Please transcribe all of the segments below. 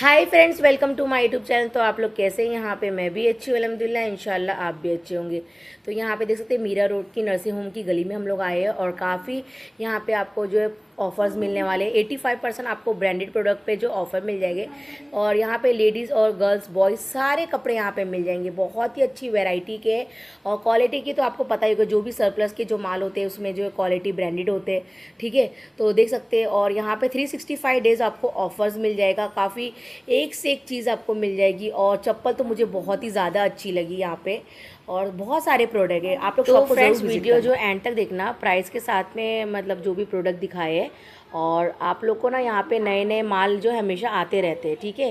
Hi friends, welcome to my YouTube channel. तो आप लोग कैसे हैं? यहाँ पे मैं भी अच्छी हूँ अल्हम्दुलिल्लाह। इंशाल्लाह आप भी अच्छे होंगे। तो यहाँ पे देख सकते हैं मीरा रोड की नर्सिंग होम की गली में हम लोग आए हैं और काफ़ी यहाँ पे आपको जो है ऑफ़र्स मिलने वाले हैं। 85% आपको ब्रांडेड प्रोडक्ट पे जो ऑफ़र मिल जाएंगे और यहाँ पे लेडीज़ और गर्ल्स बॉयज़ सारे कपड़े यहाँ पे मिल जाएंगे। बहुत ही अच्छी वैरायटी के और क्वालिटी की तो आपको पता ही होगा, जो भी सरप्लस के जो माल होते हैं उसमें जो है क्वालिटी ब्रांडेड होते हैं। ठीक है, तो देख सकते हैं। और यहाँ पे 365 डेज़ आपको ऑफ़र्स मिल जाएगा। काफ़ी एक से एक चीज़ आपको मिल जाएगी। और चप्पल तो मुझे बहुत ही ज़्यादा अच्छी लगी यहाँ पे और बहुत सारे प्रोडक्ट है। आप लोग तो शॉप को फ्रेंड्स, जरूर वीडियो जो एंड तक देखना, प्राइस के साथ में मतलब जो भी प्रोडक्ट दिखाए हैं। और आप लोग को ना यहाँ पे नए नए माल जो हमेशा आते रहते हैं। ठीक है,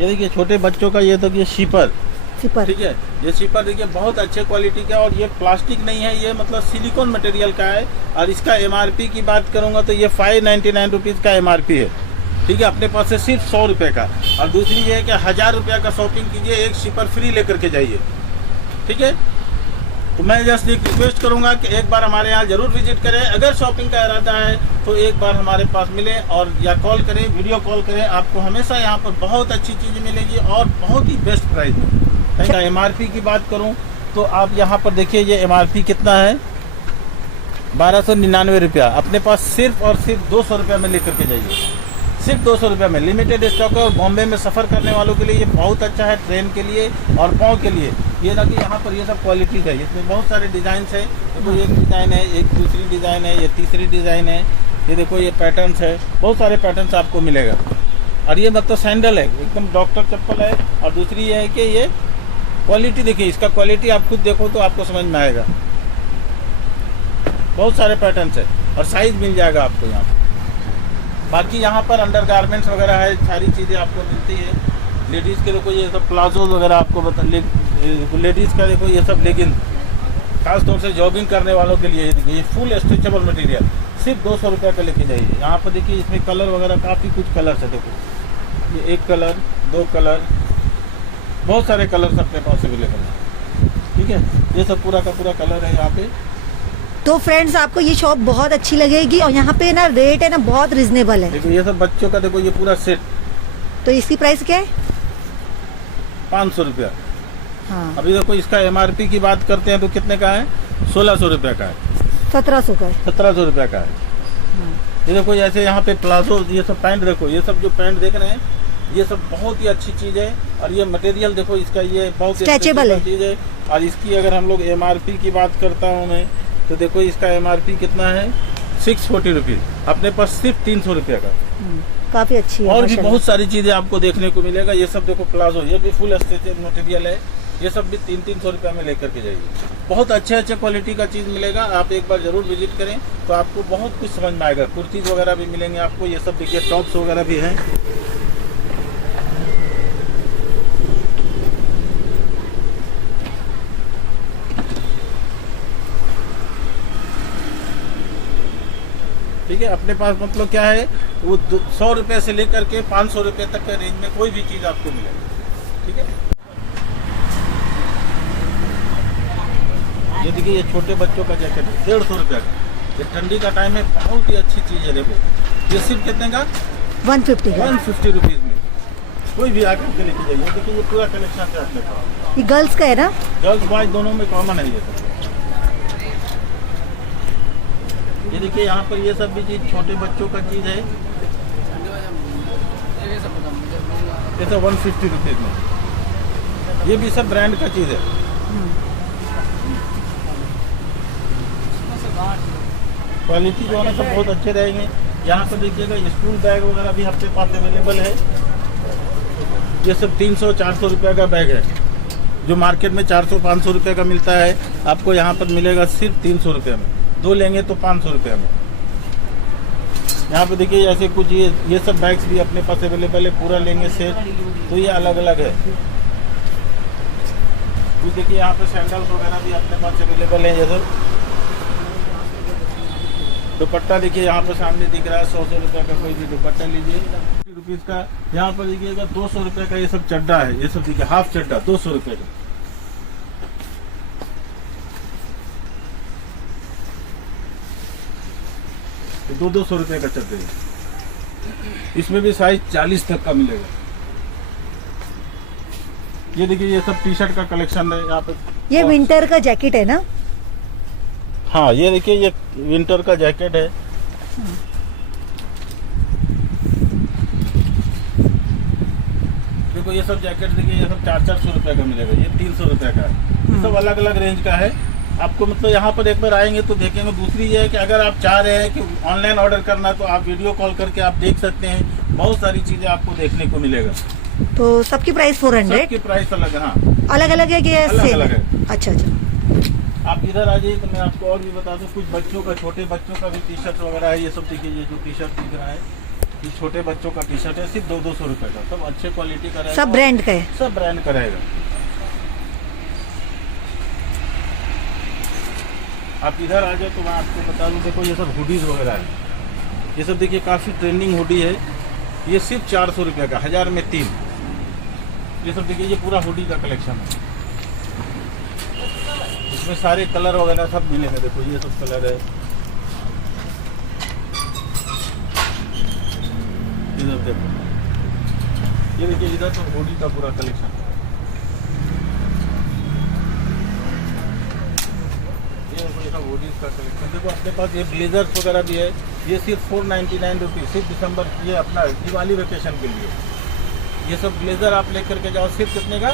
ये देखिए छोटे बच्चों का ये तो ये शीपर सिपर ठीक है। ये शीपर देखिए बहुत अच्छे क्वालिटी का और ये प्लास्टिक नहीं है, ये मतलब सिलिकॉन मटेरियल का है। और इसका एमआरपी की बात करूंगा तो ये 599 रुपीज़ का एमआरपी है। ठीक है, अपने पास से सिर्फ 100 रुपये का। और दूसरी ये है कि 1000 रुपये का शॉपिंग कीजिए, एक शीपर फ्री लेकर के जाइए। ठीक है, तो मैं जस्ट एक रिक्वेस्ट करूंगा कि एक बार हमारे यहाँ जरूर विजिट करें। अगर शॉपिंग का इरादा है तो एक बार हमारे पास मिले और या कॉल करें, वीडियो कॉल करें। आपको हमेशा यहाँ पर बहुत अच्छी चीज़ें मिलेगी और बहुत ही बेस्ट प्राइस में। एमआरपी की बात करूँ तो आप यहाँ पर देखिए ये एमआरपी कितना है, 1299 रुपया। अपने पास सिर्फ और सिर्फ 200 रुपये में लेकर के जाइए, सिर्फ 200 रुपये में। लिमिटेड स्टॉक है और बॉम्बे में सफ़र करने वालों के लिए ये बहुत अच्छा है, ट्रेन के लिए और पाँव के लिए। ये ना कि यहाँ पर ये सब क्वालिटीज़ है, इसमें बहुत सारे डिज़ाइन है। देखो एक डिज़ाइन है, एक दूसरी डिज़ाइन है, ये तीसरी डिज़ाइन है। ये देखो ये पैटर्न्स है, बहुत सारे पैटर्न्स आपको मिलेगा। और ये मतलब सैंडल है, एकदम डॉक्टर चप्पल है। और दूसरी ये है कि ये क्वालिटी देखिए, इसका क्वालिटी आप खुद देखो तो आपको समझ में आएगा। बहुत सारे पैटर्न्स है और साइज मिल जाएगा आपको यहाँ पर। बाकी यहाँ पर अंडर गारमेंट्स वगैरह है, सारी चीज़ें आपको मिलती है। लेडीज़ के देखो ये सब प्लाजोज वगैरह आपको बता, लेडीज़ का देखो ये सब लेगिन, खास तौर से जॉगिंग करने वालों के लिए। देखिए ये फुल स्ट्रेचेबल मटेरियल, सिर्फ 200 रुपये का लेके जाइए। यहाँ पर देखिए इसमें कलर वगैरह काफ़ी कुछ कलर्स है। देखो ये एक कलर, दो कलर, बहुत सारे कलर्स अपने पास अवेलेबल है। ठीक है, ये सब पूरा का पूरा कलर है यहाँ पे। तो फ्रेंड्स, आपको ये शॉप बहुत अच्छी लगेगी और यहाँ पे ना रेट है ना बहुत रिजनेबल है। देखो ये सब बच्चों का, देखो ये पूरा सेट। तो इसकी प्राइस क्या है? 500 रुपया। हाँ, अभी देखो इसका एमआरपी की बात करते हैं तो कितने का है? 1600 रुपये का है, 1700 का है। 1700 रुपये का है। ये देखो जैसे यहाँ पे प्लाजो, ये सब पैंट देखो, ये सब जो पैंट देख रहे हैं ये सब बहुत ही अच्छी चीज़ है। और ये मटेरियल देखो इसका, ये बहुत स्ट्रेचेबल चीज़ है। और इसकी अगर हम लोग एमआरपी की बात करता हूँ मैं, तो देखो इसका एमआरपी कितना है? 640 रुपीज़। अपने पास सिर्फ 300 रुपये का। काफी अच्छी है। और भी माशाल्लाह। बहुत सारी चीज़ें आपको देखने को मिलेगा। ये सब देखो प्लाजो, ये भी फुल स्ट्रेचेबल मटेरियल है। ये सब भी 300 रुपये में लेकर के जाइए। बहुत अच्छे अच्छे क्वालिटी का चीज़ मिलेगा। आप एक बार ज़रूर विजिट करें तो आपको बहुत कुछ समझ में आएगा। कुर्तीज़ वगैरह भी मिलेंगे आपको। ये सब देखिए टॉप्स वगैरह भी हैं। ठीक है, अपने पास मतलब क्या है, वो 100 रुपये से लेकर के 500 रुपये तक के रेंज में कोई भी चीज़ आपको मिलेगी। ठीक है, ये देखिए ये छोटे बच्चों का जैकेट है 150 रुपये का। ये ठंडी का टाइम है, बहुत ही अच्छी चीज़ है। देखो ये सिर्फ कितने का? 150 का। 150 रुपीज़ में कोई भी आकर के लेके जाइए। देखिए ये पूरा कलेक्शन है अपने पास। ये गर्ल्स का है ना? गर्ल्स बॉयज दोनों में कॉमन है ये सब। ये देखिए यहाँ पर ये सब भी चीज़ छोटे बच्चों का चीज़ है। ये तो 150 रुपीज़ में। ये भी सब ब्रांड का चीज़ है। क्वालिटी जो है ना सब बहुत अच्छे रहेंगे। यहाँ पर देखिएगा स्कूल बैग वगैरह भी हफ्ते पास अवेलेबल है। ये सब 300-400 रुपये का बैग है, जो मार्केट में 400-500 रुपये का मिलता है, आपको यहाँ पर मिलेगा सिर्फ 300 रुपये में। दो लेंगे तो 500 रुपये में। यहाँ पे देखिए ऐसे कुछ ये सब बैग्स भी अपने पास अवेलेबल है। पूरा लेंगे सेट तो ये अलग अलग है। कुछ देखिए यहाँ पे सैंडल्स वगैरह भी अपने पास अवेलेबल है। ये सब दुपट्टा देखिए यहाँ पे सामने दिख रहा है, 100 रुपये का कोई भी दुपट्टा लीजिए। 50 रुपीज़ का। यहाँ पर देखिएगा 200 रुपये का ये सब चड्डा है। ये सब देखिए हाफ चड्डा 200 रुपये का। 200 रुपये का चद्दर है। इसमें भी साइज 40 तक का मिलेगा। ये देखिए ये सब टी शर्ट का कलेक्शन है यहाँ पे। ये विंटर का जैकेट है ना? हाँ ये देखिए ये विंटर का जैकेट है। देखो ये सब जैकेट देखिए ये सब 400 रुपये का मिलेगा, ये 300 रुपये का है। ये सब अलग अलग रेंज का है। आपको मतलब यहाँ पर एक बार आएंगे तो देखेंगे। दूसरी ये है कि अगर आप चाह रहे हैं कि ऑनलाइन ऑर्डर करना तो आप वीडियो कॉल करके आप देख सकते हैं। बहुत सारी चीजें आपको देखने को मिलेगा। तो सबकी प्राइस 400? सबकी प्राइस अलग है। हाँ अलग अलग है कि अलग सेम? अलग है। अच्छा अच्छा। आप इधर आ जाइए तो मैं आपको और भी बता दूं। कुछ बच्चों का, छोटे बच्चों का भी टी शर्ट वगैरह है। ये सब देखिए ये जो टी शर्ट दिख रहा है ये छोटे बच्चों का टी शर्ट है, सिर्फ 200 रुपये का। सब अच्छे क्वालिटी का रहेगा, सब ब्रांड का है? सब ब्रांड का रहेगा। आप इधर आ जाए तो मैं आपको बता दूं। देखो ये सब हुडीज वगैरह है। ये सब देखिए काफ़ी ट्रेंडिंग हुडी है। ये सिर्फ 400 रुपये का, 1000 में 3। ये सब देखिए ये पूरा हुडी का कलेक्शन है। इसमें सारे कलर वगैरह सब मिलेंगे। देखो ये सब कलर है। इधर देखो ये देखिए इधर तो हुडी का पूरा कलेक्शन है। हुडीज का कलेक्शन देखो अपने पास। ये ब्लेजर्स वगैरह भी है। ये सिर्फ 499 रुपीज़, सिर्फ दिसंबर, ये अपना दिवाली वेकेशन के लिए। ये सब ब्लेजर आप लेकर के जाओ, सिर्फ कितने का?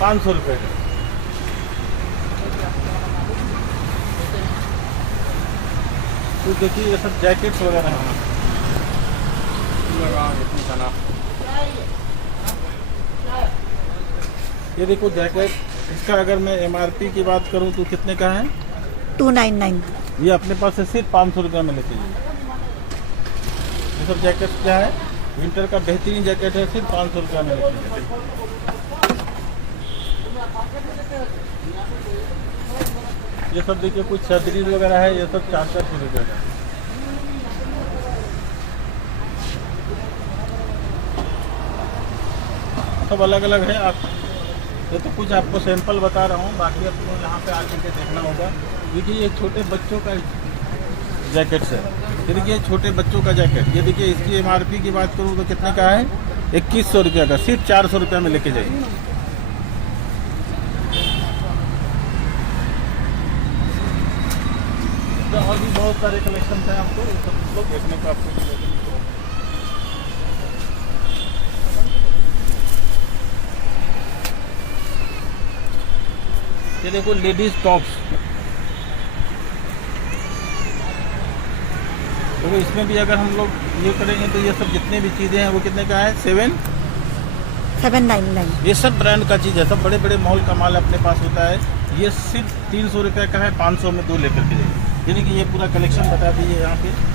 500 रुपये का। तो देखिए ये सब जैकेट्स वगैरह हैं। ये देखो जैकेट, इसका अगर मैं MRP की बात करूं तो कितने का है? 299। ये अपने पास से सिर्फ 500 रुपये में लेते हैं। ये सब जैकेट क्या है? विंटर का बेहतरीन जैकेट है, सिर्फ 500 रुपये में लेते हैं। ये सब देखिए कुछ छतरीज वगैरह है। ये सब 400 रुपये का। सब अलग अलग है। आप ये तो कुछ आपको सैंपल बता रहा हूँ, बाकी आपको यहाँ पे आके के देखना होगा। देखिए ये छोटे बच्चों का जैकेट्स है। ये देखिए छोटे बच्चों का जैकेट। ये देखिए इसकी MRP की बात करूँ तो कितने का है? 2100 रुपये का, सिर्फ 400 रुपये में लेके जाइए। तो और भी बहुत सारे कलेक्शन हैं आपको, ये सब लोग देखने को आपको मिलेगा। ये देखो लेडीज टॉप्स। तो इसमें भी अगर हम लोग ये करेंगे तो ये सब जितने भी चीज़ें हैं वो कितने का है? 799। ये सब ब्रांड का चीज़ है। सब बड़े बड़े मॉल का माल अपने पास होता है। ये सिर्फ 300 रुपये का है, 500 में 2 लेकर के जाइए। यानी कि ये पूरा कलेक्शन बता दीजिए यहाँ पे।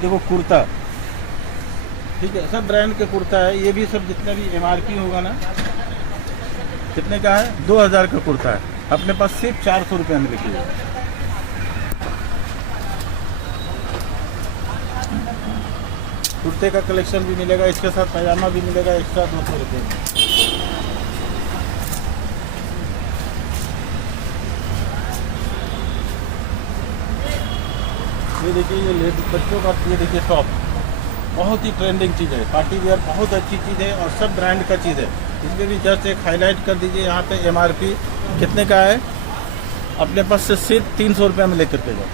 देखो कुर्ता, ठीक है, सब ब्रांड के कुर्ता है। ये भी सब जितना भी MRP होगा ना, कितने का है? 2000 का कुर्ता है। अपने पास सिर्फ 400 रुपये में लिखिए। कुर्ते का कलेक्शन भी मिलेगा, इसके साथ पैजामा भी मिलेगा एक्स्ट्रा 200 रुपये में। ये देखिए ये लेडीज बच्चों का, ये देखिए टॉप, बहुत ही ट्रेंडिंग चीज़ है। पार्टी वेयर बहुत अच्छी चीज़ है और सब ब्रांड का चीज़ है। इसमें भी जस्ट एक हाईलाइट कर दीजिए यहाँ पे। MRP कितने का है? अपने पास से सिर्फ 300 रुपये में लेकर के जाओ।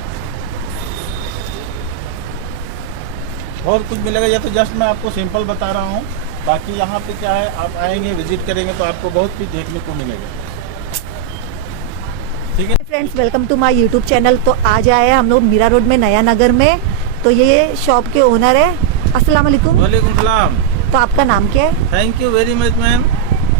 बहुत कुछ मिलेगा। ये तो जस्ट मैं आपको सिंपल बता रहा हूँ। बाकी यहाँ पे क्या है, आप आएंगे विजिट करेंगे तो आपको बहुत कुछ देखने को मिलेगा। ठीक है friends, welcome to my YouTube channel. तो आज आए हैं हम लोग मीरा रोड में, नया नगर में। तो ये शॉप के ओनर है। अस्सलाम वालेकुम। वालेकुम सलाम। तो आपका नाम क्या है? Thank you very much ma'am.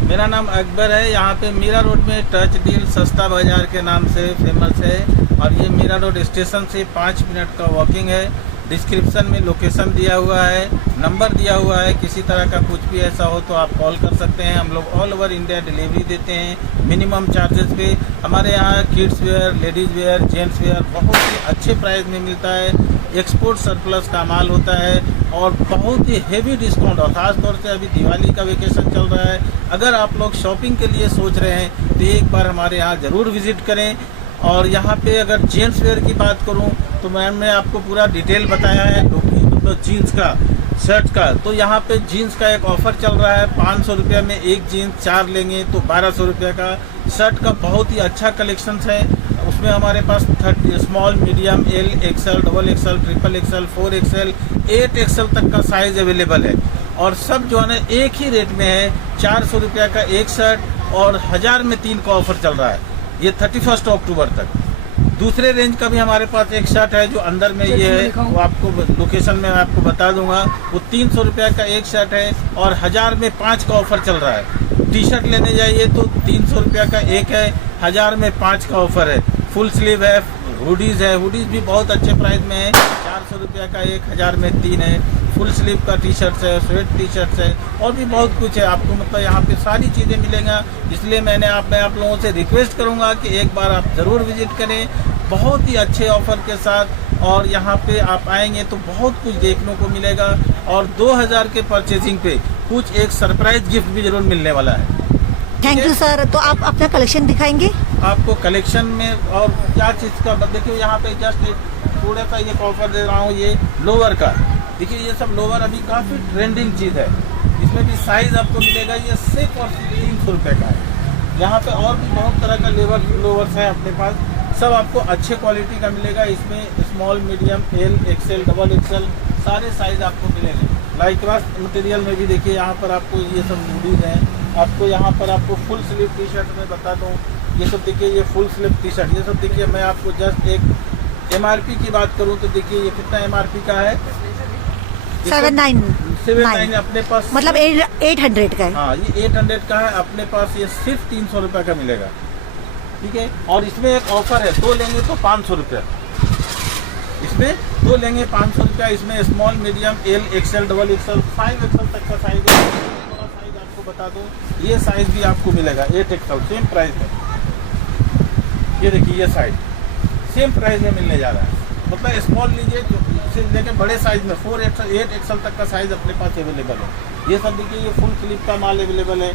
मेरा नाम अकबर है। यहाँ पे मीरा रोड में टच डील सस्ता बाजार के नाम से फेमस है। और ये मीरा रोड स्टेशन से 5 मिनट का वॉकिंग है। डिस्क्रिप्शन में लोकेशन दिया हुआ है, नंबर दिया हुआ है। किसी तरह का कुछ भी ऐसा हो तो आप कॉल कर सकते हैं। हम लोग ऑल ओवर इंडिया डिलीवरी देते हैं मिनिमम चार्जेस पे। हमारे यहाँ kids where, ladies where, gents wear बहुत ही अच्छे प्राइस में मिलता है। एक्सपोर्ट सरप्लस का माल होता है और बहुत ही हेवी डिस्काउंट, और ख़ास तौर से अभी दिवाली का वेकेशन चल रहा है। अगर आप लोग शॉपिंग के लिए सोच रहे हैं तो एक बार हमारे यहाँ ज़रूर विज़िट करें। और यहाँ पे अगर जेंट्स वेयर की बात करूँ तो मैंने आपको पूरा डिटेल बताया है, मतलब जीन्स का, शर्ट का। तो यहाँ पे जीन्स का एक ऑफ़र चल रहा है, 500 रुपये में एक जीन्स, 4 लेंगे तो 1200 रुपये का। शर्ट का बहुत ही अच्छा कलेक्शन है, उसमें हमारे पास 30 small, medium, L, XL, double XL, triple XL, 4 XL, 8 XL तक का साइज अवेलेबल है। और सब जो है ना एक ही रेट में है, 400 रुपये का एक शर्ट और 1000 में 3 का ऑफर चल रहा है, ये 31 अक्टूबर तक। दूसरे रेंज का भी हमारे पास एक शर्ट है जो अंदर में ये है, वो आपको लोकेशन में आपको बता दूंगा। वो 300 रुपये का एक शर्ट है और 1000 में 5 का ऑफर चल रहा है। टी शर्ट लेने जाइए तो 300 रुपये का एक है, 1000 में 5 का ऑफर है। फुल स्लीव है, हुडीज़ है, हुडीज़ भी बहुत अच्छे प्राइस में है, 400 रुपये का एक, 1000 में 3 है। फुल स्लीव का टी शर्ट्स है, स्वेट टी शर्ट्स है और भी बहुत कुछ है आपको, मतलब यहाँ पे सारी चीज़ें मिलेंगी। इसलिए मैं आप लोगों से रिक्वेस्ट करूँगा कि एक बार आप ज़रूर विजिट करें, बहुत ही अच्छे ऑफर के साथ। और यहाँ पे आप आएंगे तो बहुत कुछ देखने को मिलेगा और 2000 के परचेजिंग पे कुछ एक सरप्राइज गिफ्ट भी जरूर मिलने वाला है। Thank you sir. तो आप अपना कलेक्शन दिखाएंगे? आपको कलेक्शन में और क्या चीज़ का, देखिए यहाँ पे जस्ट थोड़ा सा ये ऑफर दे रहा हूँ, ये लोअर का। देखिए ये सब लोअर अभी काफ़ी ट्रेंडिंग चीज़ है, इसमें भी साइज़ आपको मिलेगा, ये सिर्फ और 300 रुपये का है। यहाँ पे और भी बहुत तरह का लोअर्स है अपने पास, सब आपको अच्छे क्वालिटी का मिलेगा। इसमें small, medium, L, XL, double XL सारे साइज़ आपको मिलेंगे। लाइक्रा मटेरियल में भी देखिए यहाँ पर आपको ये सब हुडीज़ हैं। आपको यहाँ पर आपको फुल स्लीव टी शर्ट में बता दूँ, ये सब देखिए, ये फुल स्लीव टी शर्ट, ये सब देखिए। मैं आपको जस्ट एक MRP की बात करूँ तो देखिए ये कितना MRP का है, 799 अपने पास, मतलब 800 का है। हाँ ये 800 का है अपने पास, ये सिर्फ 300 रुपये का मिलेगा, ठीक है। और इसमें एक ऑफर है, 2 लेंगे तो 500 रुपये, इसमें 2 लेंगे 500 रुपया। इसमें small, medium, L, XL, double XL, 5 XL तक का साइज है। थोड़ा साइज आपको बता दूँ, ये साइज भी आपको मिलेगा 8 एक्सएल, सेम प्राइस में। ये देखिए ये साइज सेम प्राइस में मिलने जा रहा है, मतलब स्मॉल लीजिए से लेके बड़े साइज में 4 एक्सएल, 8 एक्सएल तक का साइज अपने पास अवेलेबल है। ये सब देखिए, ये फुल स्लीव का माल अवेलेबल है।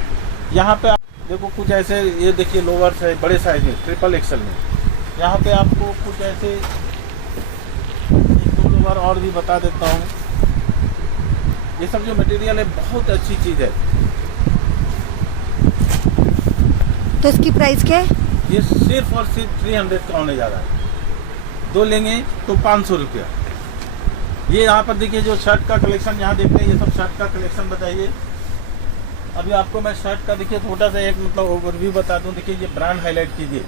यहाँ पे आप देखो कुछ ऐसे, ये देखिए लोअर्स है बड़े साइज में, ट्रिपल एक्सएल में। यहाँ पे आपको कुछ ऐसे दो लोअर और भी बता देता हूँ। ये सब जो मटेरियल है बहुत अच्छी चीज़ है। तो इसकी प्राइस क्या है? ये सिर्फ और सिर्फ 300 का होने जा रहा है, 2 लेंगे तो 500 रुपया। ये यहाँ पर देखिए जो शर्ट का कलेक्शन यहाँ देखते हैं, ये सब शर्ट का कलेक्शन बताइए। अभी आपको मैं शर्ट का देखिए थोड़ा सा एक मतलब ओवरव्यू बता दूँ। देखिए ये ब्रांड हाईलाइट कीजिए,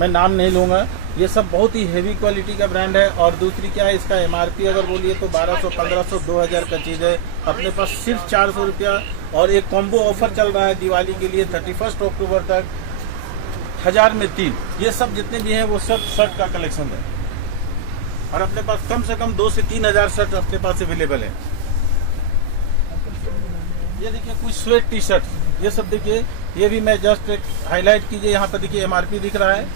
मैं नाम नहीं लूँगा, ये सब बहुत ही हेवी क्वालिटी का ब्रांड है। और दूसरी क्या है, इसका MRP अगर बोलिए तो 1200, 1500, 2000 का चीज़ है। अपने पास सिर्फ 400 रुपया। और एक कॉम्बो ऑफर चल रहा है दिवाली के लिए 31 अक्टूबर तक, 1000 में 3। ये सब जितने भी हैं वो सब शर्ट का कलेक्शन है और अपने पास कम से कम 2 से 3000 शर्ट अपने पास अवेलेबल है। ये देखिए कुछ स्वेट टी शर्ट, ये सब देखिए, ये भी मैं जस्ट एक हाईलाइट कीजिए। यहाँ पर देखिए MRP दिख रहा है,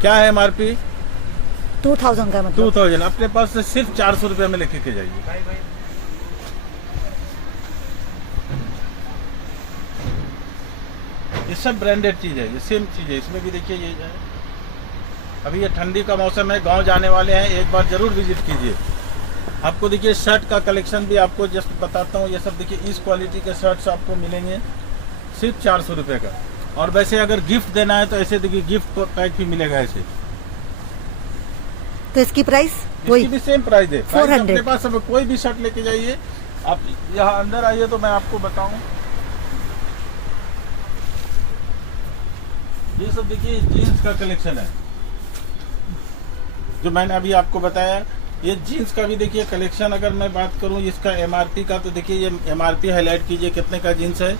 क्या है MRP? 2000 का, मतलब 2000। अपने पास से सिर्फ 400 रुपये में लेके के जाइए। ये सब ब्रांडेड चीज़ है, ये सेम चीज़ है। इसमें भी देखिए ये है, अभी ये ठंडी का मौसम है, गांव जाने वाले हैं, एक बार ज़रूर विजिट कीजिए। आपको देखिए शर्ट का कलेक्शन भी आपको जस्ट बताता हूँ। ये सब देखिए इस क्वालिटी के शर्ट्स आपको मिलेंगे सिर्फ 400 रुपये का। और वैसे अगर गिफ्ट देना है तो ऐसे देखिए गिफ्ट पैक भी मिलेगा ऐसे। तो इसकी प्राइस इसकी भी सेम प्राइस है, 400। अपने पास अब कोई भी शर्ट लेके जाइए। आप यहाँ अंदर आइए तो मैं आपको बताऊँ। ये सब देखिए जीन्स का कलेक्शन है जो मैंने अभी आपको बताया। ये जीन्स का भी देखिए कलेक्शन, अगर मैं बात करूं इसका MRP का, तो देखिए ये MRP हाईलाइट कीजिए, कितने का जीन्स है।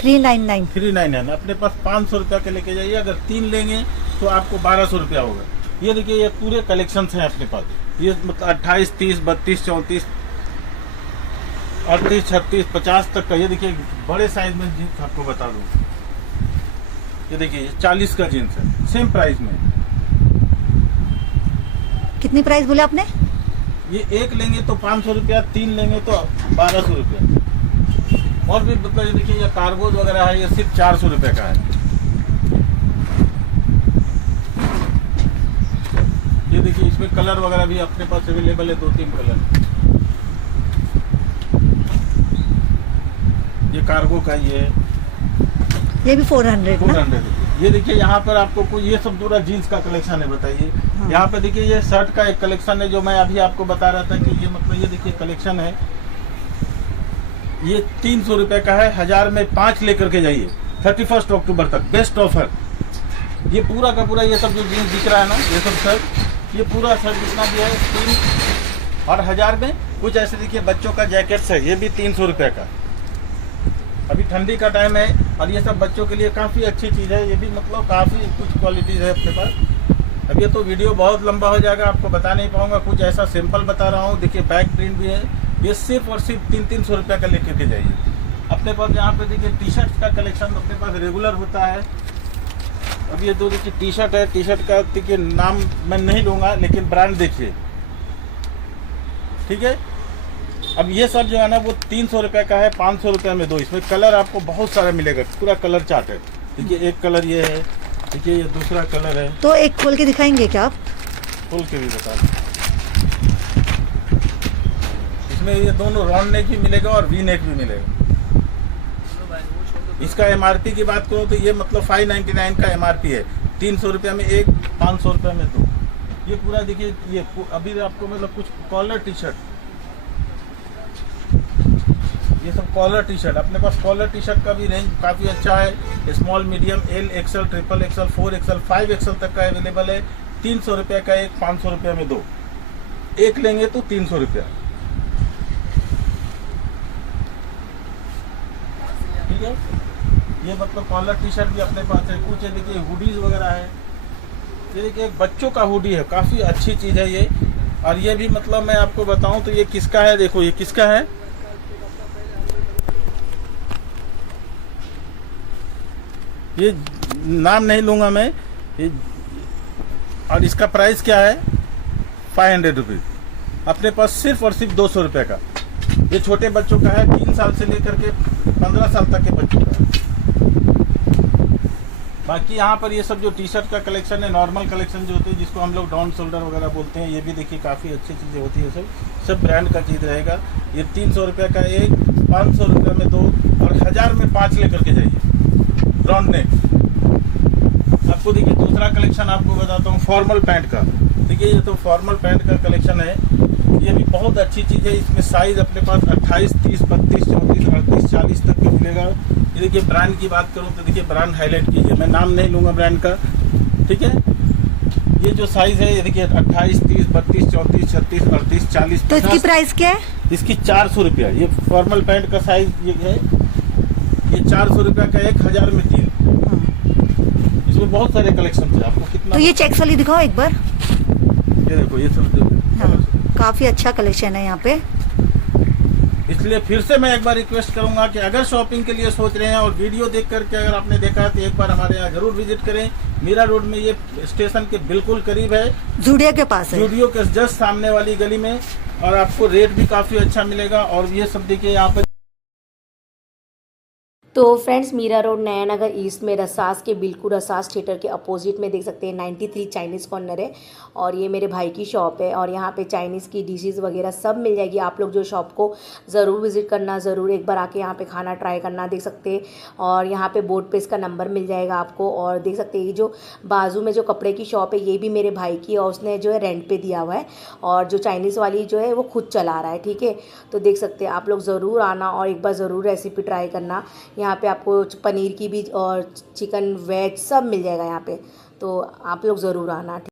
399। अपने पास 500 रुपया के लेके जाइए। अगर 3 लेंगे तो आपको 1200 रुपया होगा। ये देखिए ये पूरे कलेक्शन हैं अपने पास, ये मतलब 28, 30, 32, 34 38, 36, 50 तक का। ये देखिए बड़े साइज में जीन्स आपको बता दूं, ये देखिए 40 का जीन्स है, सेम प्राइस में। कितनी प्राइस बोले आपने? ये एक लेंगे तो 500 रुपया, 3 लेंगे तो 1200 रुपया। और भी मतलब ये देखिए ये कार्गोज वगैरह है, ये सिर्फ 400 रुपये का है। ये देखिए इसमें कलर वगैरह भी अपने पास अवेलेबल है, 2-3 कलर। ये कार्गो का ये भी 400 ना? 400। ये देखिए यहाँ पर आपको कोई ये सब पूरा जीन्स का कलेक्शन है, बताइए। हाँ। यहाँ पे देखिए ये शर्ट का एक कलेक्शन है जो मैं अभी आपको बता रहा था कि ये मतलब ये देखिए कलेक्शन है, ये 300 रुपए का है। 1000 में 5 लेकर के जाइए 31 अक्टूबर तक, बेस्ट ऑफर। ये पूरा का पूरा ये सब जो जीन्स दिख रहा है ना, ये सब शर्ट, ये पूरा शर्ट जितना भी है 3 और 1000 में कुछ ऐसे देखिए बच्चों का जैकेट्स है, ये भी 300 रुपए का। अभी ठंडी का टाइम है और ये सब बच्चों के लिए काफ़ी अच्छी चीज़ है। ये भी मतलब काफ़ी कुछ क्वालिटीज़ है अपने पास। अब ये तो वीडियो बहुत लंबा हो जाएगा, आपको बता नहीं पाऊंगा, कुछ ऐसा सिंपल बता रहा हूँ। देखिए बैक प्रिंट भी है, ये सिर्फ और सिर्फ 300 रुपये का लेकर के जाइए। अपने पास यहाँ पे देखिए टी शर्ट का कलेक्शन अपने पास रेगुलर होता है। अब ये तो देखिए टी शर्ट है, टी शर्ट का देखिए नाम मैं नहीं लूँगा, लेकिन ब्रांड देखिए, ठीक है। अब ये सब जो है ना वो 300 रुपये का है, 500 रुपये में 2। इसमें कलर आपको बहुत सारा मिलेगा, पूरा कलर चार्ट है। देखिए एक कलर ये है, देखिए ये दूसरा कलर है। तो एक खोल के दिखाएंगे क्या आप? खोल के भी बता दें। इसमें ये दोनों राउंड नेक भी मिलेगा और वी नेक भी मिलेगा। इसका एमआरपी की बात करो तो ये मतलब 599 का एमआरपी है। 300 रुपये में 1, 500 रुपये में 2। ये पूरा देखिए, ये अभी आपको मतलब कुछ कॉलर टी शर्ट, ये सब कॉलर टी शर्ट अपने पास। कॉलर टी शर्ट का भी रेंज काफ़ी अच्छा है, small, medium, L, XL, triple XL, 4XL, 5XL तक का अवेलेबल है। 300 रुपये का एक, 500 रुपये में 2। एक लेंगे तो 300 रुपया, ठीक है। ये मतलब कॉलर टी शर्ट भी अपने पास है। कुछ है देखिए हुडीज वगैरह है, ये देखिए एक बच्चों का हुडी है, काफ़ी अच्छी चीज़ है ये। और ये भी मतलब मैं आपको बताऊं तो ये किसका है, देखो ये किसका है, ये नाम नहीं लूंगा मैं ये। और इसका प्राइस क्या है, 500 रुपीज़। अपने पास सिर्फ और सिर्फ 200 रुपये का। ये छोटे बच्चों का है, 3 साल से लेकर के 15 साल तक के बच्चों का है। बाकी यहाँ पर ये सब जो टी शर्ट का कलेक्शन है, नॉर्मल कलेक्शन जो होती है, जिसको हम लोग डाउन शोल्डर वगैरह बोलते हैं, ये भी देखिए काफ़ी अच्छी चीज़ें होती है। सब ब्रांड का चीज़ रहेगा। ये 300 रुपये का एक, 500 रुपये में 2 और 1000 में 5 लेकर के जाइए ब्रांड नेक। आपको देखिए दूसरा कलेक्शन आपको बताता हूँ, फॉर्मल पैंट का। देखिए ये तो फॉर्मल पैंट का कलेक्शन है, ये भी बहुत अच्छी चीज़ है। इसमें साइज़ अपने पास 28, 30, 32, 34, 38, 40 तक का मिलेगा। ये देखिए ब्रांड की बात करूँ तो देखिए ब्रांड हाईलाइट कीजिए, मैं नाम नहीं लूँगा ब्रांड का, ठीक है। ये जो साइज़ है ये देखिए 28, 30, 32, 34, 36, 38, 40। तो इसकी प्राइस क्या है? इसकी 400 रुपया। ये फॉर्मल पैंट का साइज ये है, ये 400 रुपया का एक, 1000 में 3। इसमें बहुत सारे कलेक्शन थे। आपको कितना, तो ये चेक्स वाली दिखाओ एक बार। ये देखो ये सब हाँ, काफी अच्छा कलेक्शन है यहाँ पे। इसलिए फिर से मैं एक बार रिक्वेस्ट करूंगा कि अगर शॉपिंग के लिए सोच रहे हैं और वीडियो देख करके अगर आपने देखा है तो एक बार हमारे यहाँ जरूर विजिट करें। मीरा रोड में, ये स्टेशन के बिल्कुल करीब है, जूडियो के पास है, जूडियो के जस्ट सामने वाली गली में। और आपको रेट भी काफी अच्छा मिलेगा। और ये सब देखिए यहाँ पर तो फ्रेंड्स, मीरा रोड नया नगर ईस्ट में रसास के बिल्कुल रसास थिएटर के अपोजिट में देख सकते हैं 93 चाइनीज़ कॉर्नर है। और ये मेरे भाई की शॉप है और यहाँ पे चाइनीज़ की डिशेज़ वगैरह सब मिल जाएगी। आप लोग जो शॉप को ज़रूर विज़िट करना, ज़रूर एक बार आके यहाँ पे खाना ट्राई करना, देख सकते हैं। और यहाँ पे बोर्ड पे इसका नंबर मिल जाएगा आपको। और देख सकते हैं ये जो बाजू में जो कपड़े की शॉप है ये भी मेरे भाई की है और उसने जो है रेंट पे दिया हुआ है। और जो चाइनीज़ वाली जो है वो खुद चला रहा है, ठीक है। तो देख सकते हैं आप लोग ज़रूर आना और एक बार ज़रूर रेसिपी ट्राई करना। यहाँ पे आपको पनीर की भी और चिकन वेज सब मिल जाएगा यहाँ पे, तो आप लोग ज़रूर आना।